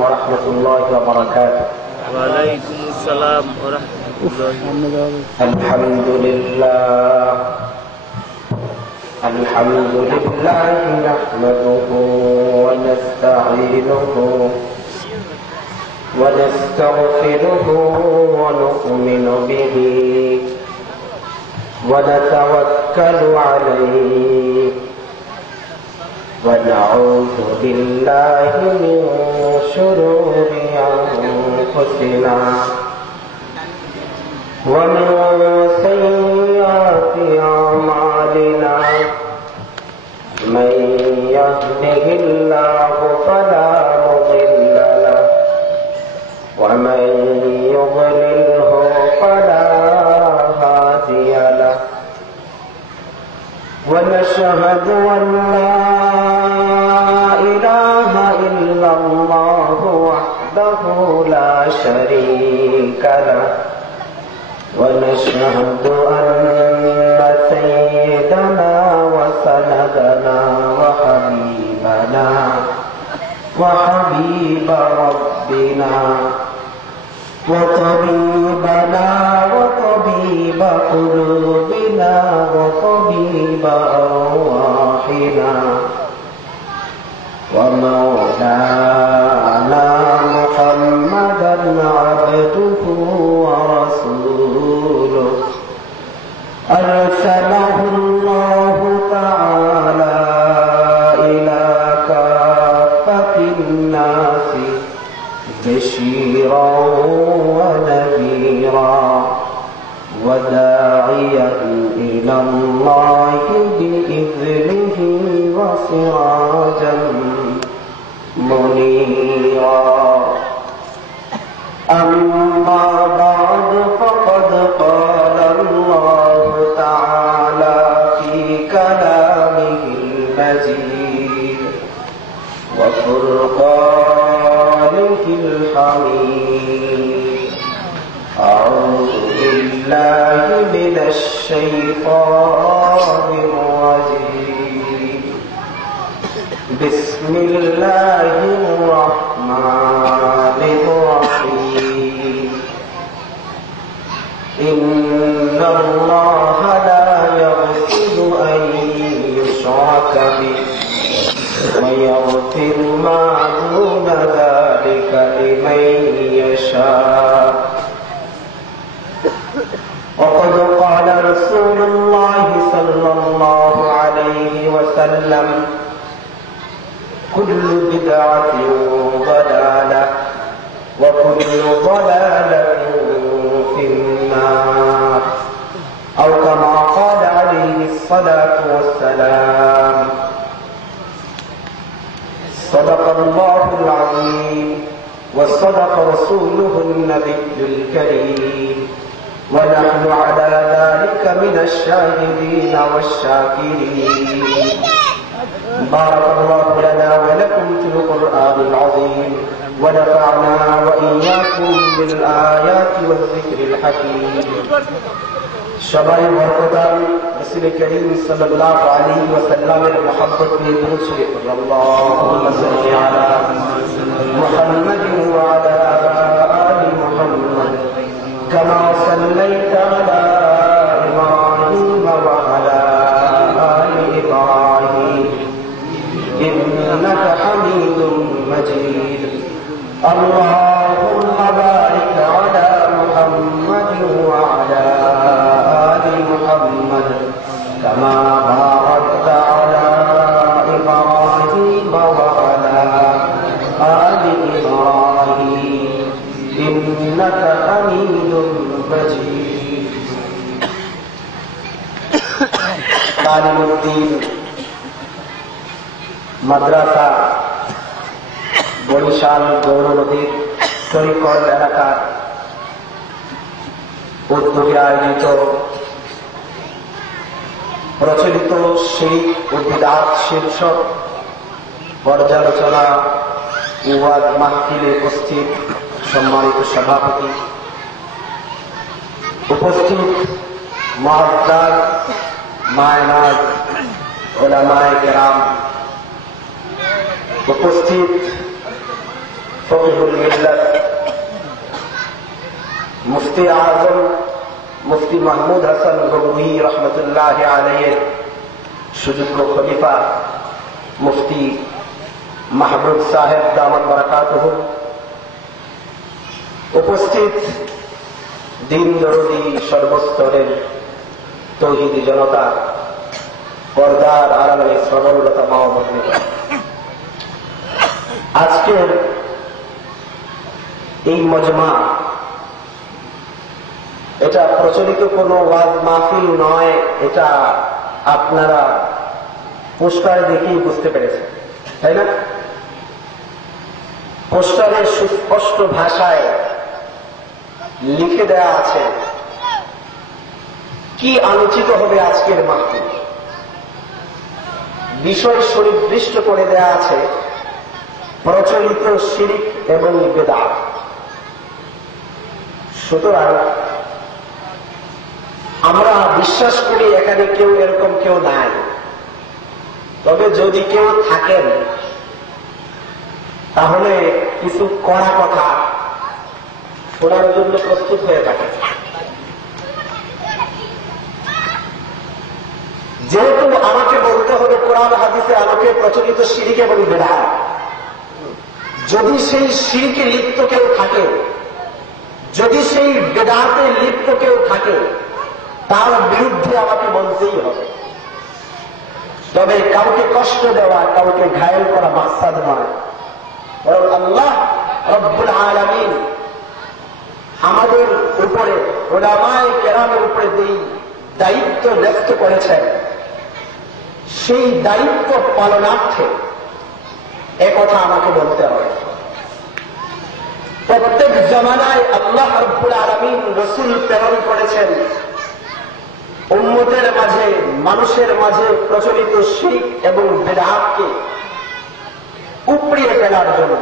ورحمة الله وبركاته. وعليكم السلام ورحمة الله. الحمد لله نحمده ونستعينه ونستغفره ونؤمن به ونتوكل عليه ونعوذ بالله من شرور أنفسنا ومن سيئات أعمالنا من يهده الله فلا مضل له ومن يضلله فلا هادي له ونشهد أن لا إله إلا الله وحده لا شريك له ونشهد أن سيدنا وسندنا وحبيب ربنا وطبيبنا وطبيب قلوبنا وطبيب أرواحنا ومولانا محمدا عبده ورسوله أرسله الله تعالى إلى كافة الناس بشيرا ونذيرا وداعيا إلى الله بإذنه وسراجا منيرا. أما بعد فقد قال الله تعالى في كلامه المجيد وفرقانه الحميد. أعوذ بالله من الشيطان الرجيم. بسم الله الرحمن الرحيم. إن الله لا يغفر أن يشرك به ويغفر ما دون ذلك لمن يشاء. وقد قال رسول الله صلى الله عليه وسلم كل بدعة ضلالة وكل ضلالة في النار أو كما قال عليه الصلاة والسلام. صدق الله العظيم وصدق رسوله النبي الكريم ونحن على ذلك من الشاهدين والشاكرين. بارك الله لنا ولكم في القرآن العظيم ونفعنا وإياكم بالآيات والذكر الحكيم. সবাই বরকতার রাসূল করিম সাল্লাল্লাহু আলাইহি ওয়াসাল্লামের মহব্বত নিয়ে দুরূদ শরীফ আল্লাহুম্মা সাল্লি আলা মুহাম্মাদিন ওয়া আলা আলি মুহাম্মাদ কামা সাল্লাইতা আলা ইব্রাহিম ওয়া আলা আলি ইব্রাহিম ইন্নাকা হামিদুম মাজিদ. اللهم بارك على محمد وعلى آل محمد كما باركت على إبراهيم وعلى آل إبراهيم إنك حميد مجيد. تعليم الدين মাদ্রাসা বরিশাল গৌর নদীর সৈকত এলাকার উদ্যোগে আয়োজিত প্রচলিত শিরক ও বিদআত শীর্ষক পর্যালোচনা ওয়াজ মাহফিলে উপস্থিত সম্মানিত সভাপতি, উপস্থিত মুআজ্জাজ মায়নাজ উলামায়ে কেরাম, উপস্থিত ফকিহুল মিল্লাত মুফতি আজম মুফতি মাহমুদ হাসান গঙ্গুহি রহমতুল্লাহ আলাইহির সুযোগ্য খলিফা মুফতি মাহবুব সাহেব দামাত বারাকাতুহু, উপস্থিত দিন দরদি সর্বস্তরের তৌহিদি জনতা, পর্দার আড়ালে শ্রবণরতা মা ও ভগ্নীরা, আজকের এই মজমা এটা প্রচলিত কোনো ওয়াজ মাহফিল নয়, এটা আপনারা পোস্টার দেখেই বুঝতে পেরেছেন, তাই না? পোস্টারে সুস্পষ্ট ভাষায় লিখে দেয়া আছে কি আলোচিত হবে আজকের মাহফিল। বিষয় সুনির্দিষ্ট করে দেয়া আছে প্রচলিত শিরক এবং বিদআত। সুতরাং আমরা বিশ্বাস করি এখানে কেউ এরকম কেউ নাই, তবে যদি কেউ থাকেন তাহলে কিছু কড়া কথা শোনার জন্য প্রস্তুত হয়ে থাকে। যেহেতু আমাকে বলতে হবে কোরআন হাদিসের আলোকে প্রচলিত শিরক এবং বিদআত, যদি সেই শিরকে লিপ্ত কেউ থাকে, যদি সেই বিদআতে লিপ্ত কেউ থাকে, তার বিরুদ্ধে আমাকে বলতেই হবে। তবে কাউকে কষ্ট দেওয়া, কাউকে ঘায়েল করা মাকসাদ নয়, বরং আল্লাহ রব্বুল আলামিন আমাদের উপরে, উলামায়ে কেরামের উপরে যেই দায়িত্ব ন্যস্ত করেছেন, সেই দায়িত্ব পালনার্থে একথা আমাকে বলতে হবে। প্রত্যেক জমানায় আল্লাহ রব্বুল আলামিন রাসূল প্রেরণ করেছেন উম্মতের মাঝে, মানুষের মাঝে প্রচলিত শিরক এবং বিদআতকে উপড়িয়ে ফেলার জন্য,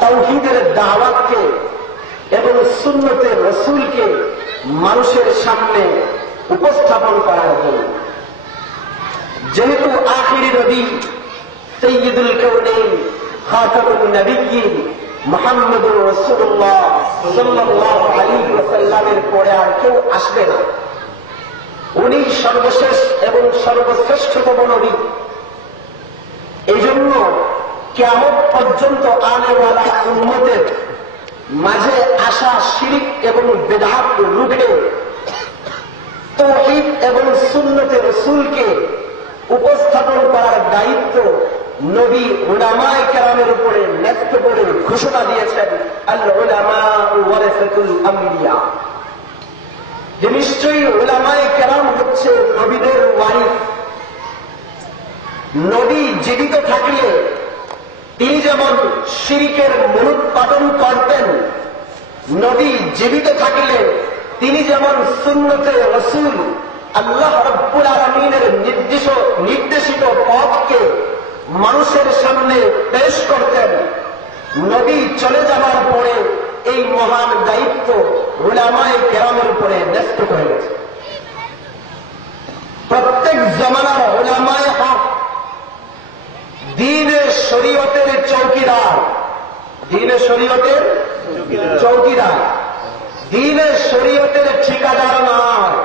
তাওহীদের দাওয়াতকে এবং সুন্নতের রাসূলকে মানুষের সামনে উপস্থাপন করার জন্য। যেহেতু আখিরি নবী সাইয়্যিদুল কাউনাইন খাতামুন নবিয়্যিন মুহাম্মদুর রাসূলুল্লাহ সাল্লাল্লাহু আলাইহি ওয়াসাল্লামের পরে আর কেউ আসবে না, উনি সর্বশেষ এবং সর্বশ্রেষ্ঠতম নবী। এই জন্য কিয়ামত পর্যন্ত আনেওয়ালা উম্মতের মাঝে আসা শিরক এবং বিদআত রুখে তাওহীদ এবং সুন্নতের রাসূলকে উপস্থাপন করার দায়িত্ব নবী উলামায়ে কেরামের উপরে ন্যস্ত করে ঘোষণা দিয়েছেন, আল উলামা ওয়ারাসাতুল আমবিয়া, যে নিশ্চয়ই উলামায়ে কেরাম হচ্ছে নবীদের ওয়ারিস। নবী জীবিত থাকলে তিনি যেমন শিরকের মূলোৎপাটন করতেন, নবী জীবিত থাকলে তিনি যেমন সুন্নতে রাসূল আল্লাহ রাব্বুল আলামিনের নির্দেশিত পথকে মানুষের সামনে পেশ করতেন, নবী চলে যাবার পরে এই মহান দায়িত্ব উলামায়ে কেরামের উপরে ন্যস্ত হয়ে গেছে। প্রত্যেক জমানার উলামায়ে হক দ্বীনের শরীয়তের চৌকিদার, দ্বীনের শরীয়তের চৌকিদার, দ্বীনের শরীয়তের ঠিকাদার নয়,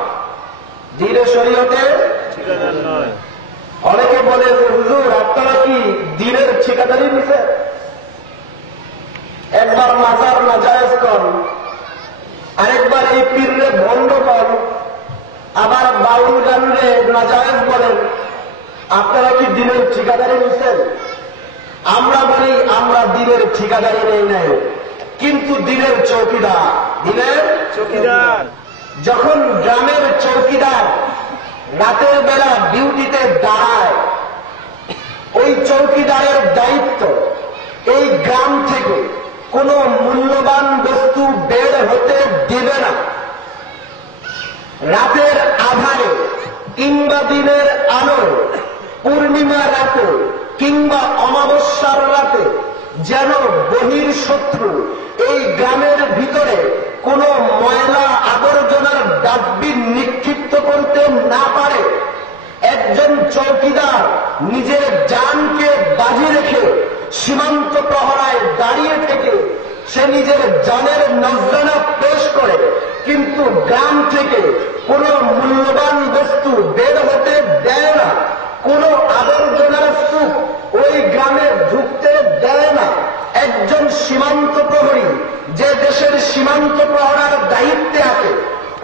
দ্বীনের শরীয়তের ঠিকাদার নয়। অনেকে বলে হুজুর আপনারা কি দ্বীনের ঠিকাদারি নিছেন? একবার মাজার নাজায়েজ কর, আরেকবার এই পীররে ভণ্ড কর, আবার বাউল গানরে নাজায়েজ বলেন, আপনারা কি দ্বীনের ঠিকাদারি নিছেন? আমরা বলি আমরা দ্বীনের ঠিকাদারি নেই নাই, কিন্তু দ্বীনের চৌকিদার, দ্বীনের চৌকিদার। যখন গ্রামের চৌকিদার রাতের বেলা ডিউটিতে দাঁড়ায়, ওই চৌকিদারের দায়িত্ব এই গ্রাম থেকে কোন মূল্যবান বস্তু বের হতে দিবে না। রাতের আধারে কিংবা দিনের আলো, পূর্ণিমা রাতে কিংবা অমাবস্যার রাতে যেন বহির শত্রু এই গ্রামের ভিতরে কোন ময়লা আবর্জনার ডাস্টবিন নিক্ষিপ্ত করতে না পারে। একজন চৌকিদার নিজের জানকে বাজি রেখে সীমান্ত প্রহরায় দাঁড়িয়ে সে নিজের জানের নজরানা পেশ করে, কিন্তু গ্রাম থেকে কোন মূল্যবান বস্তু বের হতে দেয় না, কোন আবর্জনার স্তূপ ওই গ্রামে ঢুকতে দেয় না। একজন সীমান্ত প্রহরী যে দেশের সীমান্ত প্রহরার দায়িত্বে আছে,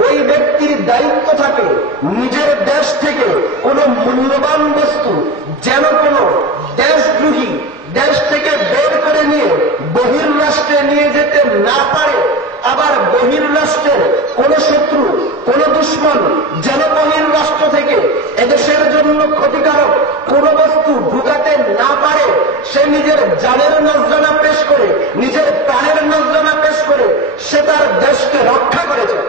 ওই ব্যক্তির দায়িত্ব থাকে নিজের দেশ থেকে কোন মূল্যবান বস্তু যেন কোন দেশদ্রোহী দেশ থেকে বের করে নিয়ে বহির্রাষ্ট্রে নিয়ে যেতে না পারে। আবার বহির্রাষ্ট্রের কোন শত্রু কোন দুশ্মন যেন বহির্রাষ্ট্র থেকে এদেশের জন্য ক্ষতিকারক কোন বস্তু ঢুকাতে না পারে। সে নিজের জানের নজরানা পেশ করে, নিজের প্রাণের নজরানা পেশ করে সে তার দেশকে রক্ষা করেছে।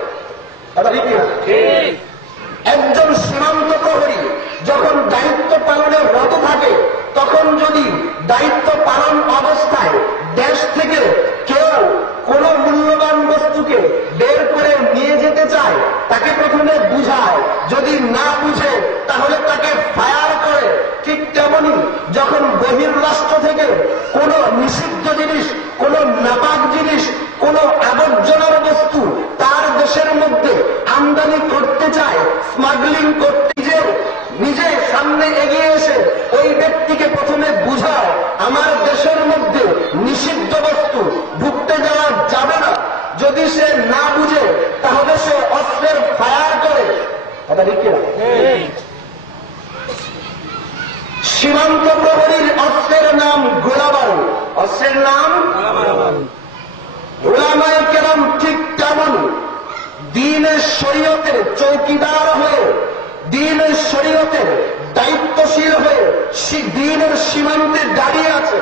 একজন সীমান্ত প্রহরী যখন দায়িত্ব পালনে রত থাকে, তখন যদি দায়িত্ব পালন অবস্থায় দেশ থেকে কেউ কোন মূল্যবান বস্তুকে বের করে নিয়ে যেতে চায়, তাকে প্রথমে বুঝায়, যদি না বুঝে তাহলে তাকে ফায়ার করে। ঠিক তেমনি যখন বহির্রাষ্ট্র থেকে কোন নিষিদ্ধ জিনিস, কোন নাপাক জিনিস, কোন আবর্জনার বস্তু তার দেশের মধ্যে আমদানি করতে চায়, স্মাগলিং করতে নিজে সামনে এগিয়ে এসে ওই ব্যক্তিকে প্রথমে বুঝায়, আমার দেশের মধ্যে নিষিদ্ধ বস্তু ঢুকতে যাওয়া যাবে না। যদি সে না বুঝে তাহলে সে অস্ত্রের ফায়ার করে। সীমান্ত প্রহরীর অস্ত্রের নাম গোলাবারু, অস্ত্রের নাম উলামায়ে কেরাম। ঠিক তেমন দ্বীনের শরীয়তের চৌকিদার হয়ে, দ্বীনের শরীয়তের দায়িত্বশীল হয়ে দ্বীনের সীমান্তে দাঁড়িয়ে আছে,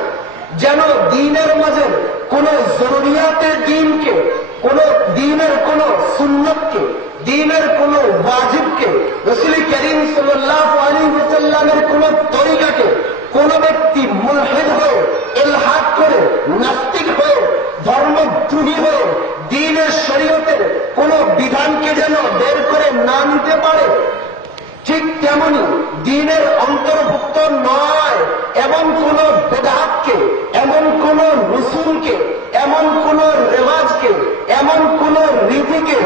যেন দ্বীনের মাঝে কোন জরুরিয়াতের দ্বীনকে, কোন দ্বীনের কোন সুন্নতকে, দ্বীনের কোন ওয়াজিবকে, রাসূল করিম সাল্লাল্লাহু আলাইহি ওয়াসাল্লামের কোন তরিকাকে কোন ব্যক্তি মুলহিদ হয়ে, ইলহাদ করে, নাস্তিক হয়ে, ধর্মদ্রোহী হয়ে দ্বীনের শরীয়তের কোন বিধানকে যেন বের করে না নিতে পারে। ঠিক তেমনি দ্বীনের অন্তর্ভুক্ত নয় এমন কোন বেদাতকে, এমন কোন রসুলকে, এমন কোন রেওয়াজকে, এমন কোন রীতিকে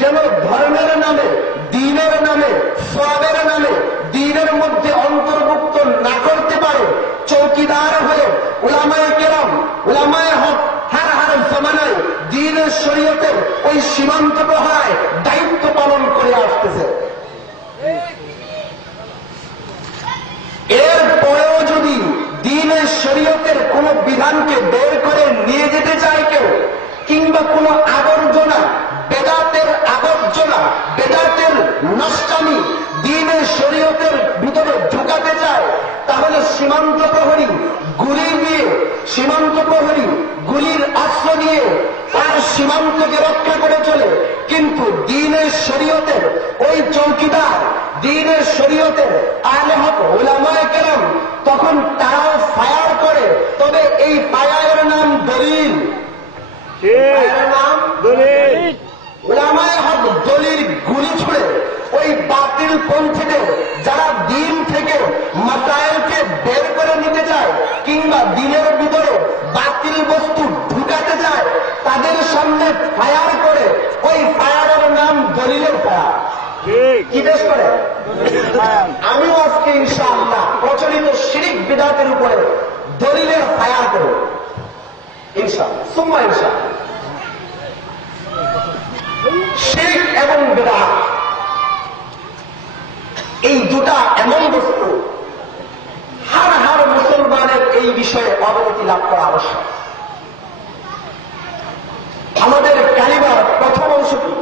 যেন ধর্মের নামে, দ্বীনের নামে, সওয়াবের নামে দ্বীনের মধ্যে অন্তর্ভুক্ত না করতে পারে। চৌকিদার হয়ে উলামায়ে কেরাম, উলামায়ে হক হার হার জমানায় দ্বীনের শরীয়তের ওই সীমান্ত প্রহরায় দায়িত্ব পালন করে আসতেছে। এরপরেও যদি দ্বীনের শরীয়তের কোন বিধানকে বের করে নিয়ে যেতে চায় কেউ, কিংবা কোন আবর্জনা, বেদাতের আবর্জনা, বেদাতের নষ্টামি দ্বীনের শরীয়তের ভিতরে ঢুকাতে চায়, তাহলে সীমান্ত প্রহরী গুলি দিয়ে, সীমান্ত প্রহরী গুলির অস্ত্র নিয়ে তার সীমান্তকে রক্ষা করে চলে। কিন্তু দ্বীনের শরীয়তের ওই চৌকিদার, দ্বীনের শরীয়তের আহলে হক উলামায়ে কেরাম তখন তারাও ফায়ার করে। তবে এই ফায়ারের নাম দলিল, নাম দলিল। উলামায়ে হক দলিল গুলি ছুড়ে ওই বাতিল পন্থীদের, যারা দ্বীন থেকে মাসাইলকে বের করে নিতে চায় কিংবা দ্বীনের ভিতরে বাতিল বস্তু ঢুকাতে চায়, তাদের সামনে ফায়ার করে। ওই ফায়ারের নাম দলিলের ফায়ার। কি দেশ করে? আমিও আজকে ইনশাআল্লাহ প্রচলিত শিরিক বিদআতের উপরে দলিলের ফায়ার করব ইনশাআল্লাহ, সুম্মা ইনশাআল্লাহ। শিরিক এবং বিদআত এই দুটা এমন বস্তু, হার হার মুসলমানের এই বিষয়ে অবগতি লাভ করা আবশ্যক। আমাদের কালিমার প্রথম অংশ কি?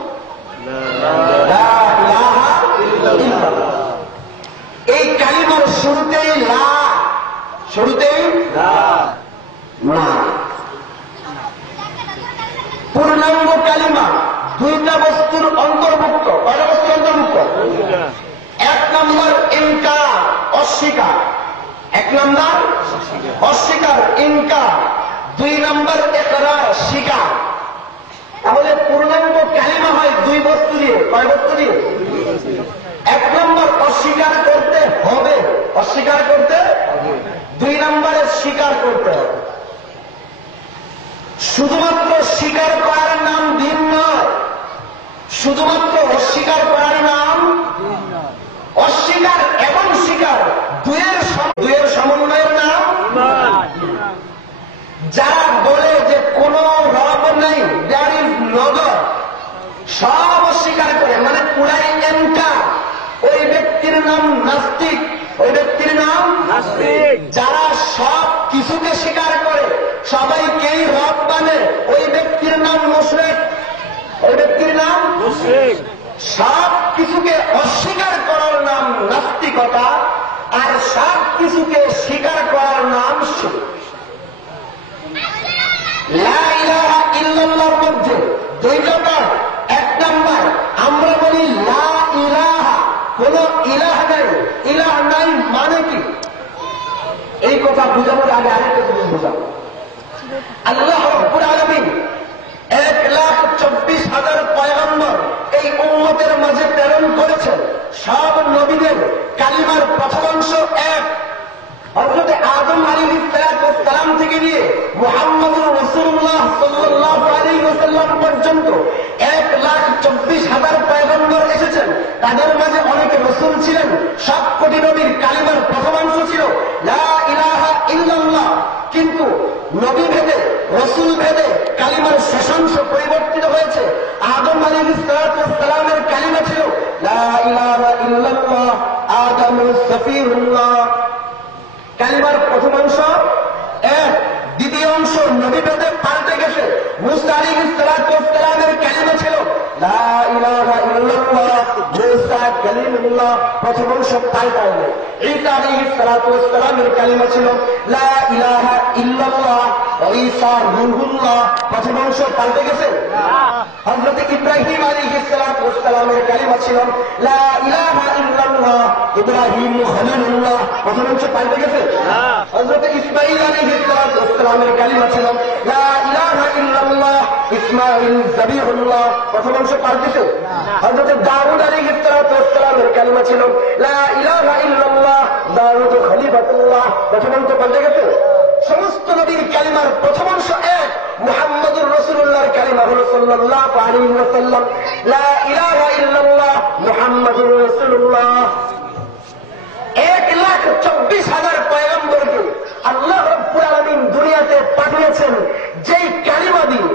লা ইলাহা ইল্লাল্লাহ। এই কালিমার শুরুতেই লা, শুরুতেই না। পূর্ণাঙ্গ কালিমা দুইটা বস্তুর অন্তর্ভুক্ত। কয়টা বস্তুর অন্তর্ভুক্ত? এক নম্বর ইনকার, অস্বীকার। এক নম্বর অস্বীকার, ইনকার। দুই নম্বর ইকরার, স্বীকার। তাহলে পূর্ণাঙ্গ কালিমা হয় দুই বস্তু দিয়ে। কয় বস্তু দিয়ে? এক নম্বর অস্বীকার করতে হবে, অস্বীকার করতে। দুই নম্বরে স্বীকার করতে হবে। শুধুমাত্র স্বীকার করার নাম দিন নয়, শুধুমাত্র অস্বীকার করার নাম অস্বীকার এবং স্বীকার দুয়ের সমন্বয়ের নাম। যারা বলে যে কোন রব নেই, দেয়ার ইজ নো গড, সব অস্বীকার করে, মানে পুরাই এনকার, ওই ব্যক্তির নাম নাস্তিক, ওই ব্যক্তির নাম নাস্তিক। যারা সব কিছুকে স্বীকার করে, সবাইকেই রব মানে, ওই ব্যক্তির নাম মুশরিক, ওই ব্যক্তির নাম মুশরিক। সব কিছুকে অস্বীকার করার নাম নাস্তিকতা, আর সব কিছুকে স্বীকার করার নাম শিরক। লা ইলাহা ইল্লাল্লাহর মধ্যে দুইটা পার্ট। এক নাম্বার, আমরা বলি লা ইলাহা, কোন ইলাহ নাই। ইলাহ নাই মানে কি? এই কথা বুঝানোর আগে আরেকটা জিনিস বুঝাবো। আল্লাহ রাব্বুল আলামিন 1,24,000 পয়গম্বর এই উম্মতের মাঝে প্রেরণ করেছেন। সব নবীদের কালিমার প্রথমাংশ এক। হযরত আদম আলাইহিস সালাম থেকে নিয়ে মুহাম্মদুর রাসূলুল্লাহ সাল্লাল্লাহু আলাইহি ওয়াসাল্লাম পর্যন্ত 1,24,000 পয়গম্বর এসেছেন। তাদের মাঝে অনেক রাসূল ছিলেন। সব কোটি নবীর কালিমার প্রথমাংশ ছিল লা ইলাহা ইল্লাল্লাহ। কিন্তু নবী ভেদে, রাসূল ভেদে কালিমার শেষাংশ পরিবর্তিত হয়েছে। আদম আলাইহিস সালামের কালিমা ছিল লা ইলাহা ইল্লাল্লাহ আদামুস সফিহুল্লাহ। কালিমার প্রথমাংশ এক। দ্বিতীয় অংশ নবী ভেদে পাল্টে গেছে। মুসা আলাইহিস সালামের কালিমা ছিল লা ইলাহা ইল্লাল্লাহ মুসা কালিমুল্লাহ, প্রথম অংশ পাল্টাইলে। ঈসা আলাইহিস সালামের কালিমা ছিল লা ইলাহা ইল্লাল্লাহ ঈসা রূহুল্লাহ, প্রথম অংশ পাল্টে গেছে। হযরত ইব্রাহিম আলাইহিস সালামের কালিমা ছিল লা ইলাহা ইল্লাল্লাহ ইব্রাহিম খলিলুল্লাহ, প্রথম অংশ পাল্টে গেছে। হযরত ইসমাঈল আলাইহিস সালামের কালিমা ছিল লা ইলাহা ইল্লাল্লাহ ইসমাঈল যাবিহুল্লাহ, প্রথম অংশ পাল্টেছে। হযরত দাউদ আলাইহিস সালামের কালিমা ছিল লা ইলাহা ইল্লাল্লাহ দাউদ খলিফাতুল্লাহ, প্রথম অংশ পাল্টে গেছে। সমস্ত নবীর কালিমার প্রথম অংশ এক। মুহাম্মদুর রাসূলুল্লাহর কালিমা হলো সাল্লাল্লাহু আলাইহি ওয়াসাল্লাম লা ইলাহা ইল্লাল্লাহ মুহাম্মাদুর রাসূলুল্লাহ। 1,24,000 পয়গম্বরকে আল্লাহ রাব্বুল আলামিন দুনিয়াতে পাঠিয়েছেন যেই কালিমা দিয়ে।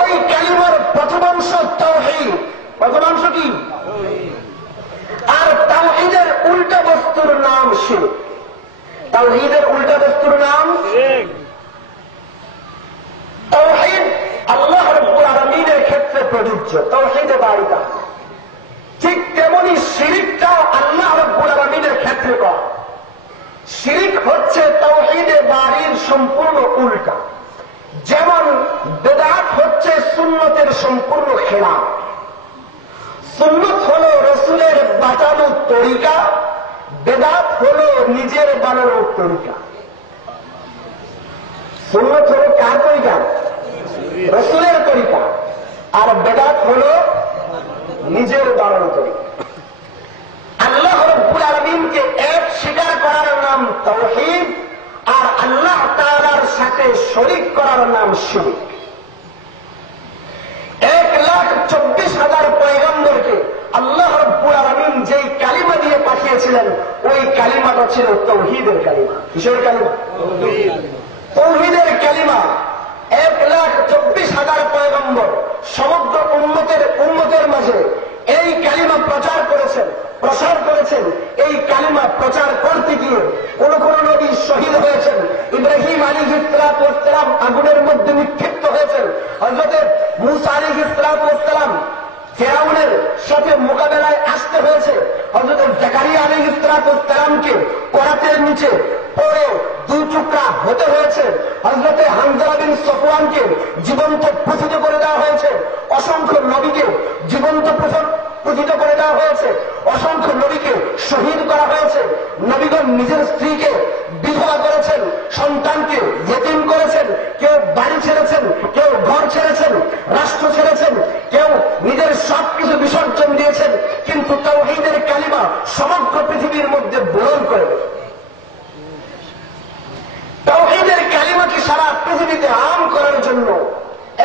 ওই কালিমার প্রথম অংশ তাওহীদ। প্রথম অংশ কি? আর তাওহীদের উল্টা বস্তুর নাম শিরক। তাওহীদের উল্টা বস্তুর নাম শিরক। তাওহীদ আল্লাহ রাব্বুল আলামিনের ক্ষেত্রে প্রযোজ্য, তাওহীদে বারিকা। ঠিক তেমনি শিরকটাও আল্লাহ রাব্বুল আলামিনের ক্ষেত্রে করা। শিরক হচ্ছে তাওহীদে বারির সম্পূর্ণ উল্টা। যেমন বেদাত হচ্ছে সুন্নতের সম্পূর্ণ খেলাফ। সুন্নত হল রাসূলের বানানোর তরিকা, বেদাত হল নিজের বানানোর তরিকা। সুন্নত হল কার তরিকা? রাসূলের তরিকা। আর বেদাত হল নিজের বানানোর তরিকা। আল্লাহ রাব্বুল আলামিনকে এক স্বীকার করার নাম তাওহীদ, আর আল্লাহ তাআলার সাথে শরীক করার নাম শিরক। 1,24,000 পয়গম্বরকে আল্লাহ রাব্বুল আলামিন যেই কালিমা দিয়ে পাঠিয়েছিলেন, ওই কালিমাটা ছিল তাওহীদের কালিমা। কিসের কালিমা? তাওহীদের কালিমা। 1,24,000 পয়গম্বর সমগ্র উম্মতের মাঝে এই কালিমা প্রচার করেছেন, প্রসার করেছেন। এই কালিমা প্রচার করতে গিয়ে কোন কোন নবী শহীদ হয়েছেন। ইব্রাহিম আলাইহিস সালাম আগুনের মধ্যে নিক্ষিপ্ত হয়েছেন। হযরত মূসা আলাইহিস সালাম ফিরআউনের সাথে মোকাবেলায় আসতে হয়েছে। হযরত জাকারিয়া আলাইহিস সালামকে করাতের নিচে পড়ে দুই টুকরা হতে হয়েছে। হযরত হানজালা বিন সফওয়ানকে জীবন্ত প্রথিত করে দেওয়া হয়েছে। অসংখ্য নবীকে জীবন্ত প্রথিত করে দেওয়া হয়েছে। অসংখ্য নবীকে শহীদ করা হয়েছে। নবীগণ নিজের স্ত্রীকে বিধবা করেছেন, সন্তানকে ইয়েতীম করেছেন। কেউ বাড়ি ছেড়েছেন, কেউ ঘর ছেড়েছেন, রাষ্ট্র ছেড়েছেন, কেউ নিজের সবকিছু বিসর্জন দিয়েছেন। কিন্তু তাওহীদের কালিমা সমগ্র পৃথিবীর মধ্যে বোরন করে। তাওহীদের কালিমা কি সারা পৃথিবী পৃথিবীতে আম করার জন্য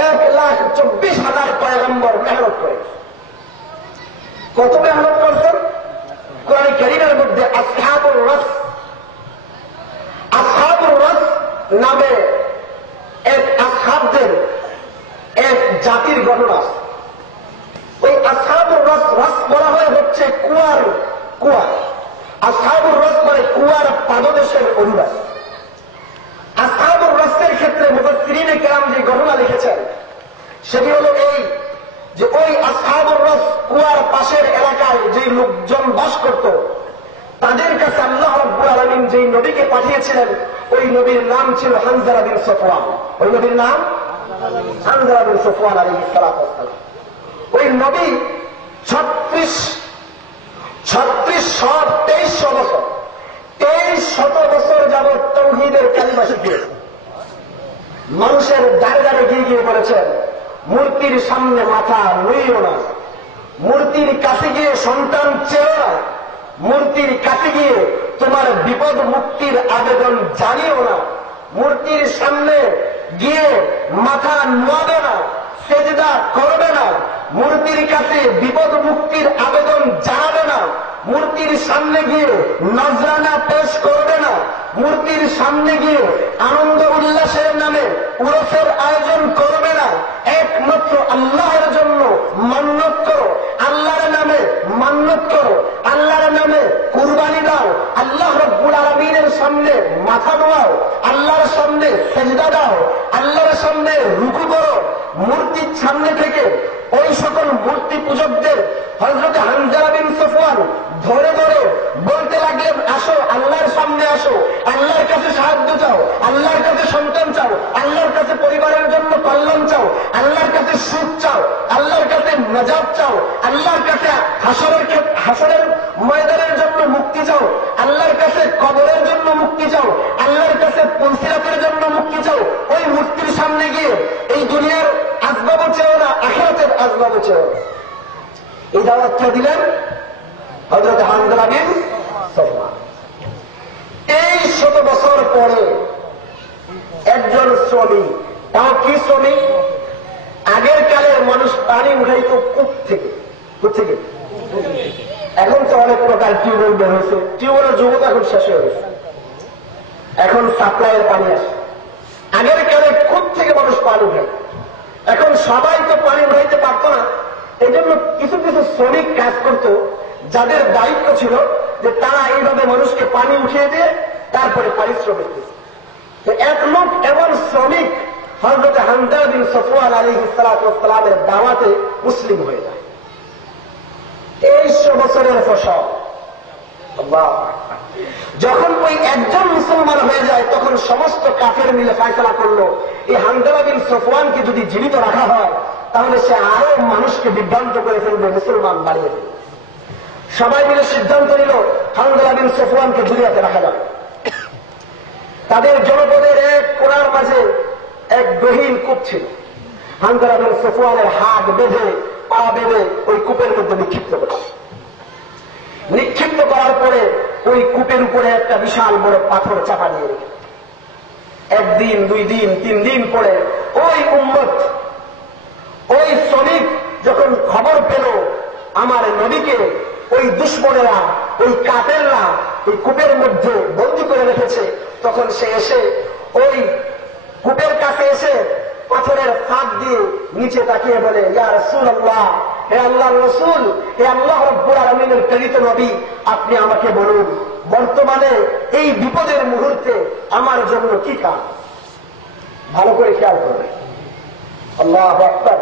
1,24,000 পয়গম্বর মেহনত করে। কত মেহনত করছেন? কোরআন কারীমের মধ্যে আসহাবুর রাস নামে এক আসহাবদের এক জাতির ঘটনা। ওই আসহাবুর রাস বলা হয় হচ্ছে কুয়া। আসহাবুর রাস মানে কুয়ার পাদদেশের অধিবাসী। আসহাবুর রাসের ক্ষেত্রে মুফাসসিরিনে কেরাম যে ঘটনা লিখেছেন সেটি হল এই যে ওই আসহাবুর রাস কুয়ার পাশের এলাকায় যে লোকজন বাস করত তাদের কাছে আল্লাহ রাব্বুল আলামিন যেই নবীকে পাঠিয়েছিলেন ওই নবীর নাম ছিল হানজালা বিন সফওয়ান। ওই নবীর নাম হানজালা বিন সফওয়ান আলাইহিস সালাতু ওয়াস সালাম। ওই নবী 2300 বছর যাবৎ তাওহীদের কালিমা শিখিয়েছেন। মানুষের দ্বারে দ্বারে গিয়ে বলেছেন মূর্তির সামনে মাথা নুইও না, মূর্তির কাছে গিয়ে সন্তান চেও না, মূর্তির কাছে গিয়ে তোমার বিপদ মুক্তির আবেদন জানিও না, মূর্তির সামনে গিয়ে মাথা নোয়াবে না, সেজদা করবে না, মূর্তির কাছে বিপদ মুক্তির আবেদন জানাবে না, মূর্তির সামনে গিয়ে নজরানা পেশ করবে না, মূর্তির সামনে গিয়ে আনন্দ উল্লাসের নামে উরসের আয়োজন করবে না। একমাত্র আল্লাহর জন্য মান্নত করো, আল্লাহর নামে মান্নত করো, আল্লাহর নামে কুরবানি দাও, আল্লাহ রাব্বুল আলামিনের সামনে মাথা নোয়াও, আল্লাহর সামনে সেজদা দাও, আল্লাহর সামনে রুকু করো। মূর্তির সামনে থেকে ওই সকল মূর্তি পূজকদের হযরত হানজালা বিন সফওয়ান ধরে ধরে বলতে লাগলেন, আসো আল্লাহর সামনে আসো, আল্লাহর কাছে সাহায্য চাও, আল্লাহর কাছে সন্তান চাও, আল্লাহর কাছে পরিবারের জন্য কল্যাণ চাও, আল্লাহর কাছে সুখ চাও, আল্লাহর কাছে নাজাত চাও, আল্লাহর কাছে হাসরের ময়দানের জন্য মুক্তি চাও, আল্লাহর কাছে কবরের জন্য মুক্তি চাও, আল্লাহর কাছে পুলসিরাতের জন্য মুক্তি চাও। ওই মূর্তির সামনে গিয়ে এই দুনিয়ার আসবাব চেও না, আখিরাতের আসবাব চেও। এই দাওয়াতটা দিলেন হযরত হানজালা বিন সফওয়ান। 2300 বছর পরে একজন শ্রমিক, তাও কি শ্রমিক? আগের কালের মানুষ পানি উঠাইত কূপ থেকে। এখন তো অনেক প্রকার টিউবওয়েল বের হয়েছে, টিউবওয়েলের যুগ এখন শেষ হয়ে গেছে, এখন সাপ্লাইয়ের পানি আসে। আগের কালে কূপ থেকে মানুষ পানি উঠায়, এখন সবাই তো পানি উঠাইতে পারত না, এই জন্য কিছু কিছু শ্রমিক কাজ করত যাদের দায়িত্ব ছিল যে তারা এইভাবে মানুষকে পানি উঠিয়ে দিয়ে তারপরে পারিশ্রমিক দিত। এক লোক এমন শ্রমিক হযরত হানজালা বিন সফওয়ান আলাইহিস সালাতু ওয়াস সালামের দাওয়াতে মুসলিম হয়ে যায়। 2300 বছরের ফসল। যখন ওই একজন মুসলমান হয়ে যায় তখন সমস্ত কাফের মিলে ফয়সালা করলো এই হানজালা বিন সফওয়ানকে যদি জীবিত রাখা হয় তাহলে সে আরো মানুষকে বিভ্রান্ত করে ফেলবে, মুসলমান বাড়িয়ে ফেলবে। সবাই মিলে সিদ্ধান্ত নিল হানজালা বিন সফওয়ানকে দুনিয়াতে রাখা যাবে। তাদের জনপদের এক কোণার মাঝে এক গহীন কূপ ছিল। হানজালা বিন সফওয়ানের হাত বেঁধে পা বেঁধে ওই কূপের মধ্যে নিক্ষিপ্ত করার পরে ওই কূপের উপরে একটা বিশাল বড় পাথর চাপা দিয়ে রেখে একদিন 2 দিন 3 দিন পরে ওই উম্মত, ওই শ্রমিক যখন খবর পেল আমার নবীকে ওই দুশমনেরা, ওই কাফেররা ওই কূপের মধ্যে বন্দী করে রেখেছে, তখন সে এসে ওই কূপের কাছে এসে পাথরের ফাঁক দিয়ে নিচে তাকিয়ে বলে, ইয়া রাসূলুল্লাহ, হে আল্লাহর রাসূল, হে আল্লাহ রাব্বুল আলামিনের প্রেরিত নবী, আপনি আমাকে বলুন বর্তমানে এই বিপদের মুহূর্তে আমার জন্য কি কাজ? ভালো করে খেয়াল করবেন। আল্লাহু আকবার।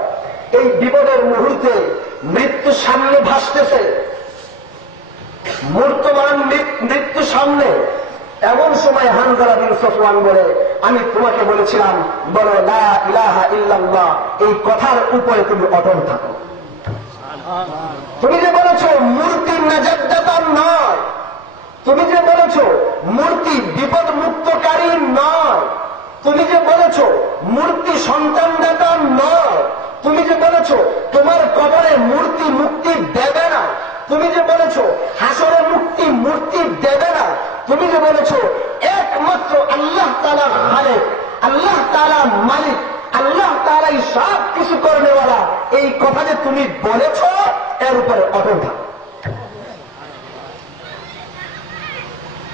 এই বিপদের মুহূর্তে মৃত্যু সামনে ভাসতেছে, মূর্তমান মৃত্যু সামনে। এমন সময় হানজালা বিন সফওয়ান বলে, আমি তোমাকে বলেছিলাম বলো লা ইলাহা ইল্লাল্লাহ, এই কথার উপরে তুমি অটল থাকো। তুমি যে বলেছো মূর্তি নাজাতদাতা নয়, তুমি যে বলেছো মূর্তি বিপদ মুক্তকারী নয়, তুমি যে বলেছো মূর্তি সন্তানদাতা নয়, তুমি যে বলেছো তোমার কবরে মূর্তি মুক্তি দেবে না, তুমি যে বলেছো হাসরে মূর্তি দেবে না, তুমি যে বলেছো একমাত্র আল্লাহ তাআলা খালেক, আল্লাহ তাআলা মালিক, আল্লাহ তাআলাই সব কিছু করনেওয়ালা, এই কথা যে তুমি বলেছ এর উপরে অটল থাকো।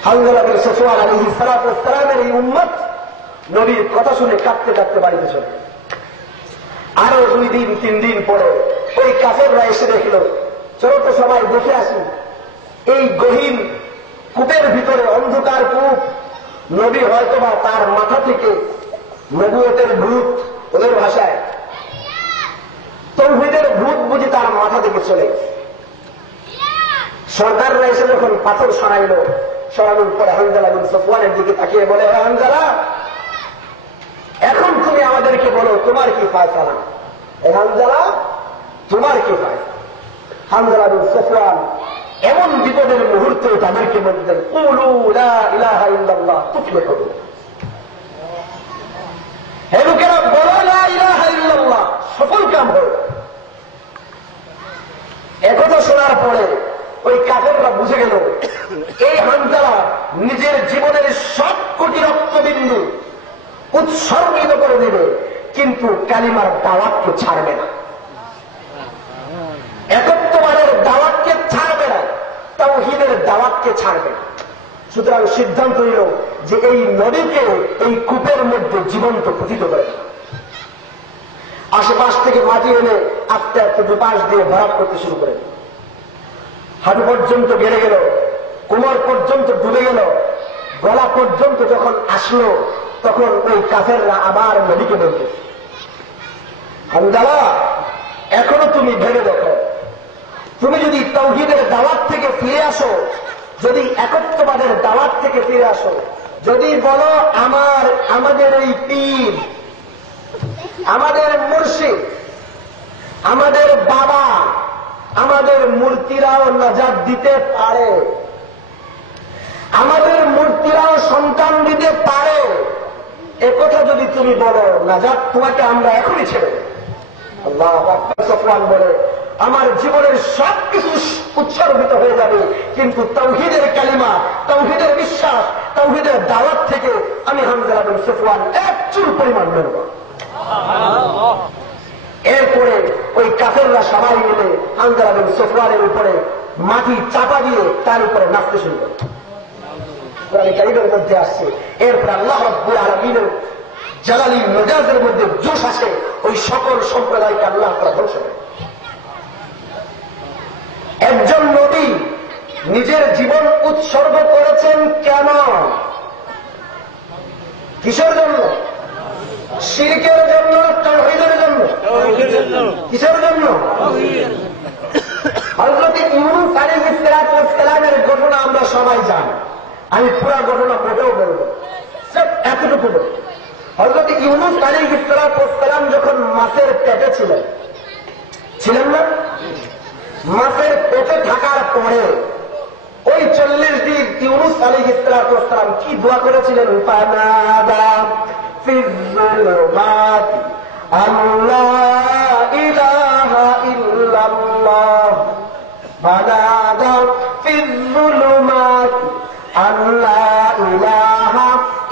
হানজালা বিন সাফওয়ান আলাইহিস সালাতু ওয়াস সালামের এই উম্মত নবীর কথা শুনে কাঁদতে কাঁদতে বাড়িতে চলে। আরো 2 দিন 3 দিন পরে ওই কাফেররা এসে দেখল, চলো তো সবাই দেখে আসি এই গহীন কূপের ভিতরে অন্ধকার কূপ, নবী হয়তোবা তার মাথা থেকে নবুয়তের ভূত, ওদের ভাষায় তাওহীদের ভূত বুঝি তার মাথা থেকে চলে গেছে। সরদাররা এসে যখন পাথর সরাইল, সরানোর পরে হানজালা বিন সাফওয়ানের দিকে তাকিয়ে বলে, হানজালা, এখন তুমি আমাদেরকে বলো তোমার কি ফায়সালা? হানজালা, তোমার কি ফায়সালা? হানজালা বিন সাফওয়ান এমন বিপদের মুহূর্তে তাদেরকে বলতেন, কুলু লা ইলাহা ইল্লাল্লাহ তুফলিহু। হে লোকেরা, বলো লা ইলাহা ইল্লাল্লাহ, সফল কাম হবে। একথা শোনার পরে ওই কাফেররা বুঝে গেল এই হানজালা নিজের জীবনের সব কোটি রক্তবিন্দু উৎসর্গিত করে দেবে, কিন্তু কালিমার দাওয়াতকে ছাড়বে না, একত্ববাদের দাওয়াতকে ছাড়বে না, তাওহীদের দাওয়াতকে ছাড়বে না। সুতরাং সিদ্ধান্ত নিল যে এই নদীকে এই কূপের মধ্যে জীবন্ত পতিত করে। আশেপাশ থেকে মাটি এনে আস্তে আস্তে দুপাশ দিয়ে ভরাট করতে শুরু করে। হাঁটু পর্যন্ত গেড়ে গেল, কোমর পর্যন্ত ডুবে গেল, গলা পর্যন্ত যখন আসলো, তখন ওই কাফেররা আবার নদীকে বলতে, হানজালা, এখনো তুমি ভেবে দেখো, তুমি যদি তাওহীদের দাওয়াত থেকে ফিরে আসো, যদি একত্ববাদের দাওয়াত থেকে ফিরে আসো, যদি বলো আমাদের এই পীর, আমাদের মুর্শিদ, আমাদের বাবা, আমাদের মূর্তিরাও নাজাত দিতে পারে, আমাদের মূর্তিরাও সন্তান দিতে পারে, একথা যদি তুমি বলো, নাজাত তোমাকে আমরা এখনই ছেড়ে দেব। আল্লাহু আকবার। সাফওয়ান বলে, আমার জীবনের সবকিছু উৎসর্গিত হয়ে যাবে, কিন্তু তাওহীদের কালিমা, তাওহীদের বিশ্বাস, তাওহীদের দাওয়াত থেকে আমি হানজালা বিন সাফওয়ান এক চুল পরিমাণ নেব। এরপরে ওই কাফেররা সবাই মিলে হানজালা বিন সাফওয়ানের উপরে মাটি চাপা দিয়ে তার উপরে নাচতে শুরু করে। কোরআন কারীমের মধ্যে আসছে, এরপর আল্লাহ রাব্বুল আলামিনের জালালী মেজাজের মধ্যে জোশ আসে, ওই সকল সম্প্রদায়কে আল্লাহ তাআলা ধ্বংস করে। একজন নবী নিজের জীবন উৎসর্গ করেছেন কেন? কিসের জন্য? শিরকের জন্য, তাওহীদের জন্য? কিসের জন্য? হযরত ইউনূস আলাইহিস সালামের ঘটনা আমরা সবাই জানি, আমি পুরা ঘটনা মোটেও বলবো, এতটুকু বলবো। হযরত ইউনূস আলাইহিস সালাম যখন মাছের পেটে ছিলেন না, মাছের পেটে থাকার পরে ওই 40 দিন ইউনূস আলাইহিস সালাম কি দোয়া করেছিলেন? ফানাদা ফিজ-যুলুমাত আল্লা ইলাহা ইল্লাল্লাহ, ফানাদা ফিজ-যুলুমাত আল্লা ইলাহা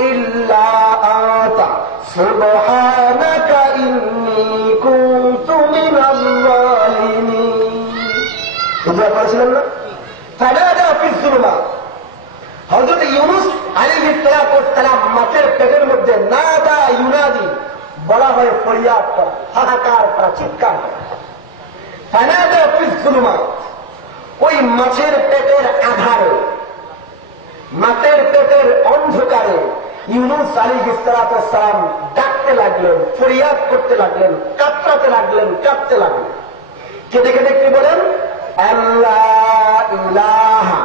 ইল্লা আনতা সুবহানাকা ইন্নী কুনতু মিনাল যালিমিন। দোয়া করেছিলেন না? ফানাদা ফিজ-যুলুমাত। হযরত ইউনূস আলাইহিস সালাম মাছের পেটের মধ্যে নাদা ইউনাদি বলা হয়, ফরিয়াদ করা, হাহাকার করা, চিৎকার করা। ফানাদা ফিজ-যুলুমাত, ওই মাছের পেটের আধারে, মাছের পেটের অন্ধকারে ইউনূস আলাইহিস সালাম ডাকতে লাগলেন, ফরিয়াদ করতে লাগলেন, কাতরাতে লাগলেন, কাঁদতে লাগলেন। কেঁদে কেঁদে কি বলেন? আল্লা ইলাহা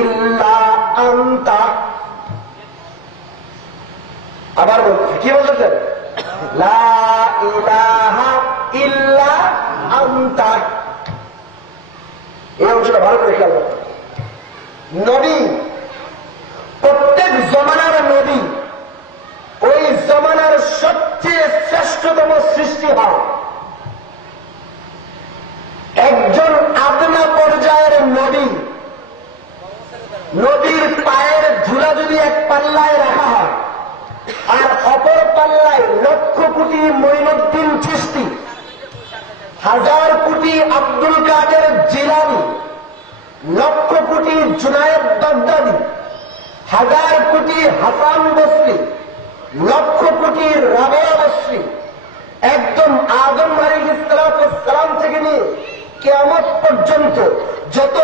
ইল্লা আনতা। আবার বলতে কি বলতেছেন? লা ইলাহা ইল্লা আনতা। এই অংশটা ভালো করে খেয়াল করতে। নবী, প্রত্যেক জমানার নবী, ওই জমানার সবচেয়ে শ্রেষ্ঠতম সৃষ্টি হয় একজন আদনা পর্যায়ের নবী। নবীর পায়ের ধুলা যদি এক পাল্লায় রাখা হয়, আর অপর পাল্লায় লক্ষ কোটি মঈনুদ্দিন চিশতি, 1000 কোটি আব্দুল কাদের জিলানী, লক্ষ কোটি জুনায়েদ বাগদাদি, 1000 কোটি হাসান বসরি, লক্ষ কোটি রাবেয়া বসরি, একদম আদম আলাইহিস সালাম থেকে নিয়ে কিয়ামত পর্যন্ত যত